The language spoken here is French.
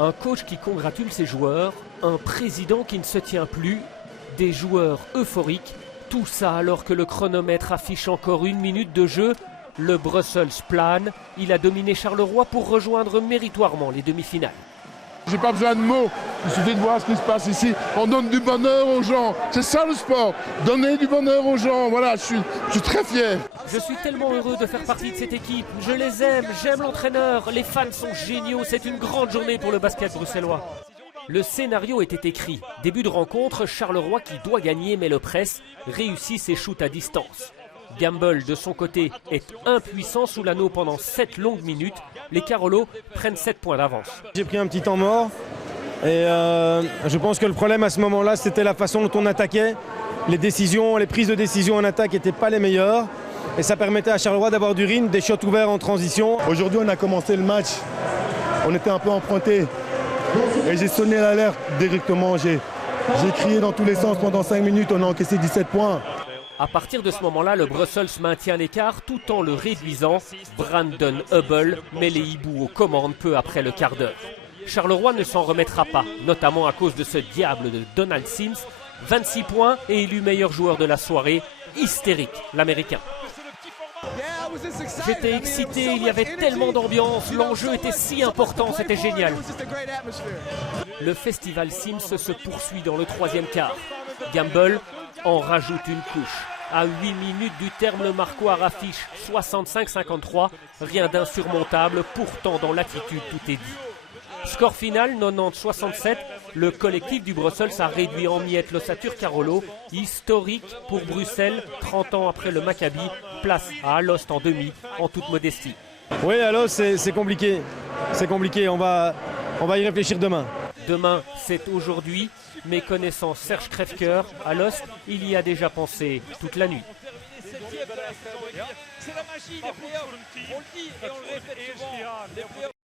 Un coach qui congratule ses joueurs, un président qui ne se tient plus, des joueurs euphoriques, tout ça alors que le chronomètre affiche encore 1 minute de jeu. Le Brussels plane, il a dominé Charleroi pour rejoindre méritoirement les demi-finales. J'ai pas besoin de mots, il suffit de voir ce qui se passe ici. On donne du bonheur aux gens, c'est ça le sport, donner du bonheur aux gens, voilà, je suis très fier. Je suis tellement heureux de faire partie de cette équipe, je les aime, j'aime l'entraîneur, les fans sont géniaux, c'est une grande journée pour le basket bruxellois. Le scénario était écrit, début de rencontre, Charleroi qui doit gagner mais le presse réussit ses shoots à distance. Gamble, de son côté, est impuissant sous l'anneau pendant 7 longues minutes. Les Carolos prennent 7 points d'avance. J'ai pris un petit temps mort et je pense que le problème à ce moment-là, c'était la façon dont on attaquait. Les prises de décision en attaque n'étaient pas les meilleures et ça permettait à Charleroi d'avoir du rythme, des shots ouverts en transition. Aujourd'hui, on a commencé le match, on était un peu emprunté et j'ai sonné l'alerte directement. J'ai crié dans tous les sens pendant 5 minutes, on a encaissé 17 points. À partir de ce moment-là, le Brussels maintient l'écart tout en le réduisant. Brandon Hubble met les hiboux aux commandes peu après le quart d'heure. Charleroi ne s'en remettra pas, notamment à cause de ce diable de Donald Sims. 26 points et élu meilleur joueur de la soirée. Hystérique, l'Américain. J'étais excité, il y avait tellement d'ambiance, l'enjeu était si important, c'était génial. Le festival Sims se poursuit dans le 3e quart. Gamble en rajoute une couche. À 8 minutes du terme, le Marquois affiche 65-53, rien d'insurmontable, pourtant dans l'attitude tout est dit. Score final 90-67, le collectif du Brussels a réduit en miettes l'ossature Carolo, historique pour Bruxelles, 30 ans après le Maccabi, place à Alost en demi, en toute modestie. Oui, Alost c'est compliqué, on va y réfléchir demain. Demain, c'est aujourd'hui, mais connaissant Serge Crèvecoeur, à Alost, il y a déjà pensé toute la nuit. C'est la magie des playoffs, on le dit et on le répète souvent.